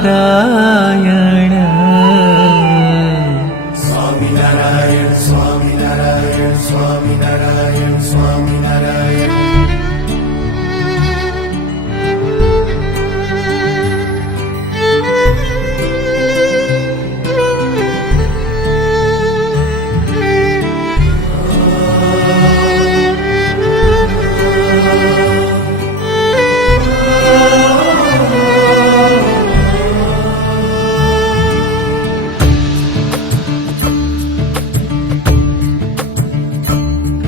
નારાયણ. સ્વામિનારાયણ સ્વામિનારાયણ સ્વામિનારાયણ સ્વામિનારાયણ.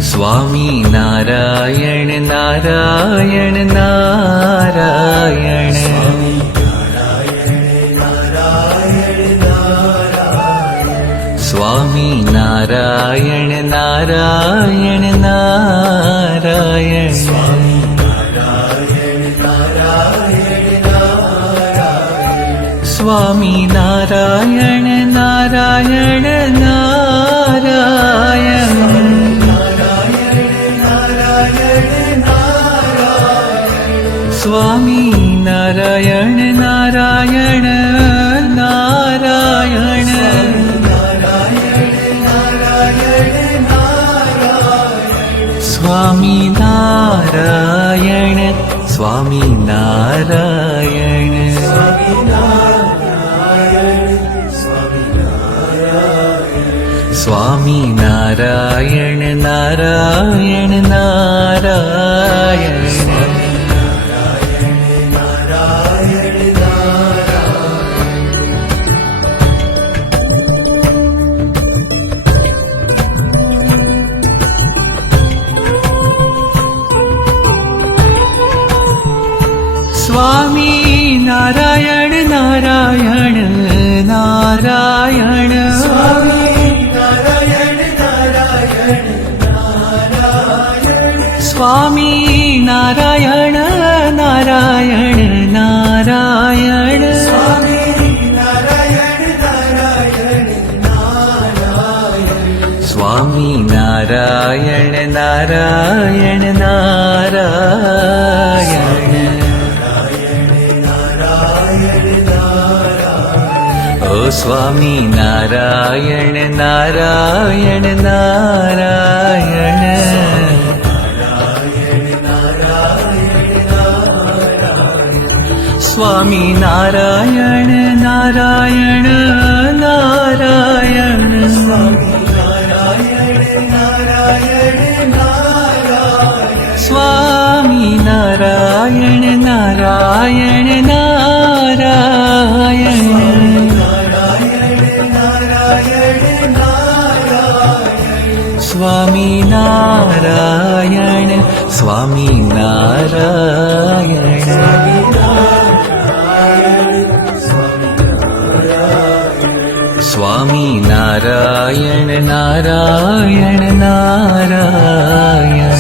સ્વામી નારાયણ નારાયણ નારાયણ. સ્વામી નારાયણ નારાયણ નારાયણ. સ્વામી નારાયણ નારાયણ નારાયણ. સ્વામી નારાયણ નારાયણ નારાયણ. સ્વામી નારાયણ સ્વામી નારાયણ. સ્વામી નારાયણ નારાયણ નારાયણ. સ્વામી નારાયણ નારાયણ નારાયણ. સ્વામી નારાયણ નારાયણ નારાયણ. સ્વામી નારાયણ નારાયણ નારાયણ. ઓ સ્વામી નારાયણ નારાયણ નારાયણ. સ્વામી નારાયણ નારાયણ નારાયણ. સ્વામી નારાયણ નારાયણ નારાયણ. સ્વામી નારાયણ સ્વામી નારાયણ. સ્વામી નારાયણ નારાયણ નારાયણ.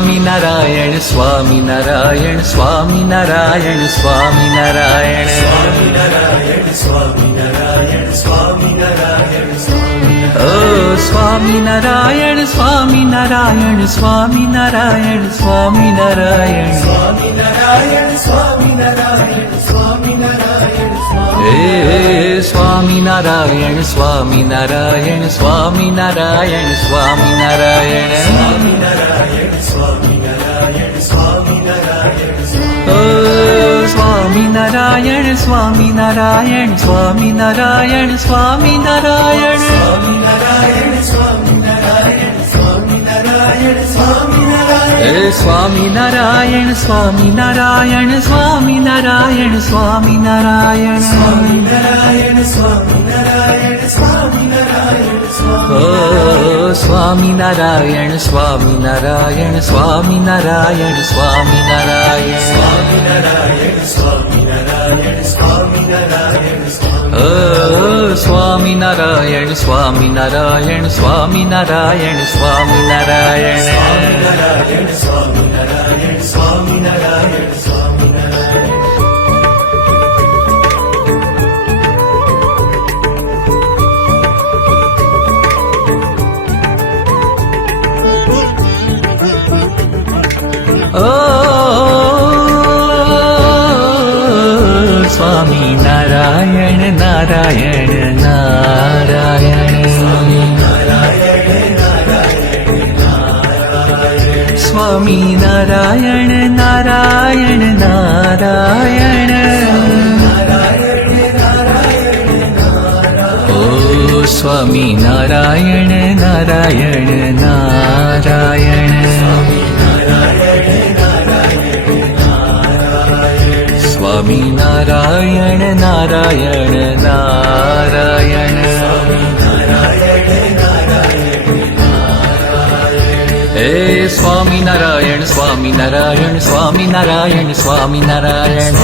સ્વામિનારાયણ સ્વામિનારાયણ સ્વામિનારાયણ સ્વામિનારાયણ. સ્વામિનારાયણ સ્વામિનારાયણ સ્વામિનારાયણ. ઓ સ્વામિનારાયણ સ્વામિનારાયણ સ્વામિનારાયણ સ્વામિનારાયણ. સ્વામિનારાયણ સ્વામિનારાયણ સ્વામિનારાયણ. હે સ્વામિનારાયણ સ્વામિનારાયણ સ્વામિનારાયણ સ્વામિનારાયણ. સ્વામિનારાયણ સ્વામિનારાયણ સ્વામિનારાયણ. ઓ સ્વામિનારાયણ સ્વામિનારાયણ સ્વામિનારાયણ સ્વામિનારાયણ. સ્વામિનારાયણ સ્વામિનારાયણ સ્વામિનારાયણ સ્વામિનારાયણ. સ્વામિનારાયણ સ્વામિનારાયણ સ્વામિનારાયણ સ્વામિનારાયણ સ્વામિનારાયણ સ્વામિનારાયણ સ્વામિનારાયણ ઓ સ્વામિનારાયણ સ્વામિનારાયણ સ્વામિનારાયણ સ્વામિનારાયણ સ્વામિનારાયણ સ્વામિનારાયણ સ્વામિનારાયણ ઓ સ્વામિનારાયણ સ્વામિનારાયણ સ્વામિનારાયણ સ્વામિનારાયણ સ્વામિનારાયણ સ્વામિનારાયણ સ્વામિનારાયણ સ્વામિનારાયણ ઓ સ્વામિનારાયણ નારાયણ નારાયણ સ્વામિનારાયણ નારાયણ નારાયણ ઓ સ્વામિનારાયણ નારાયણ નારાયણ સ્વામિનારાયણ નારાયણ નારાયણ હે સ્વામિનારાયણ સ્વામિનારાયણ સ્વામિનારાયણ સ્વામિનારાયણ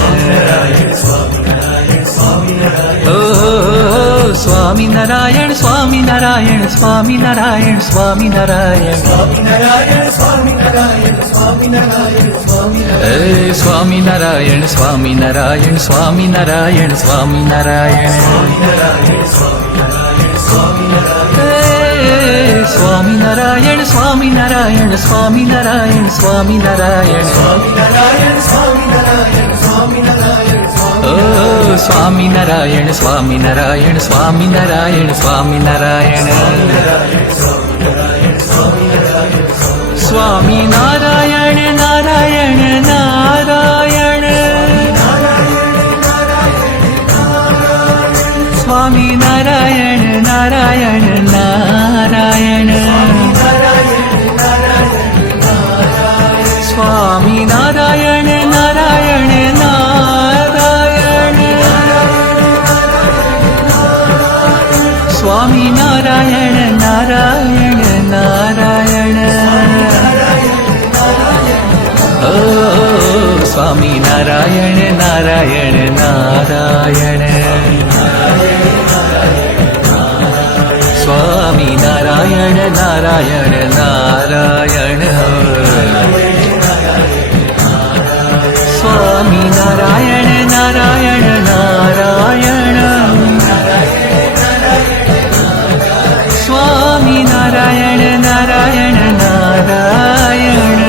ઓ સ્વામિનારાયણ સ્વામિનારાયણ સ્વામિનારાયણ સ્વામિનારાયણ હે સ્વામિનારાયણ સ્વામિનારાયણ સ્વામિનારાયણ સ્વામિનારાયણ હે સ્વામિનારાયણ સ્વામિનારાયણ સ્વામિનારાયણ સ્વામિનારાયણ ઓ સ્વામિનારાયણ સ્વામિનારાયણ સ્વામિનારાયણ સ્વામિનારાયણ સ્વામિનારાયણ નારાયણ નારાયણ સ્વામિનારાયણ નારાયણ નારાયણ સ્વામિનારાયણ નારાયણ નારાયણ સ્વામિનારાયણ નારાયણ નારાયણ ઓ સ્વામિનારાયણ નારાયણ નારાયણ સ્વામિનારાયણ નારાયણ નારાયણ સ્વામિનારાયણ નારાયણ નારાયણ સ્વામિનારાયણ નારાયણ નારાયણ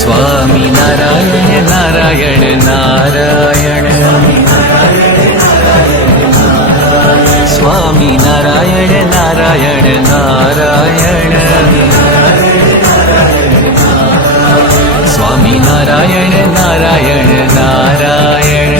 સ્વામિનારાયણ નારાયણ નારાયણ સ્વામિનારાયણ નારાયણ નારાયણ સ્વામિનારાયણ નારાયણ નારાયણ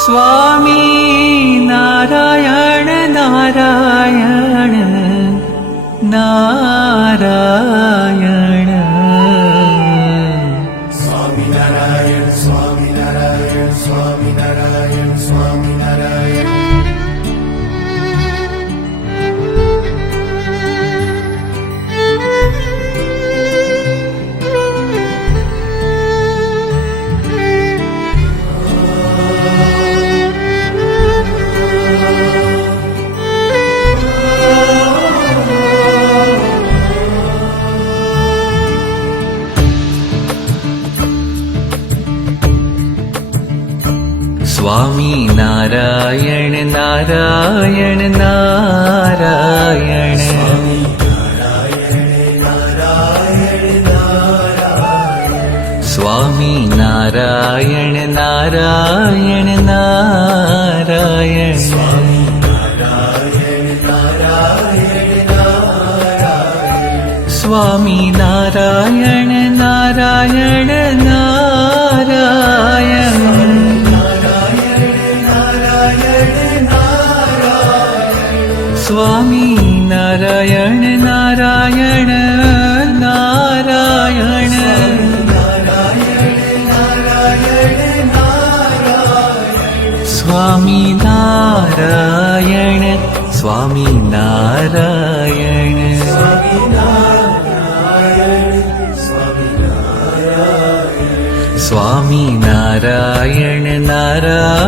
સ્વામી નારાયણ નારાયણ નારાયણ સ્વામિનારાયણ સ્વામિનારાયણ સ્વામિનારાયણ સ્વામિનારાયણ સ્વામી નારાયણ નારાયણ નારાયણ સ્વામી નારાયણ નારાયણ નારાયણ સ્વામી નારાયણ નારાયણ નારાયણ સ્વામી નારાયણ નારાયણ નારાયણ સ્વામી નારાયણ સ્વામી નારાયણ સ્વામી નારાયણ નારાયણ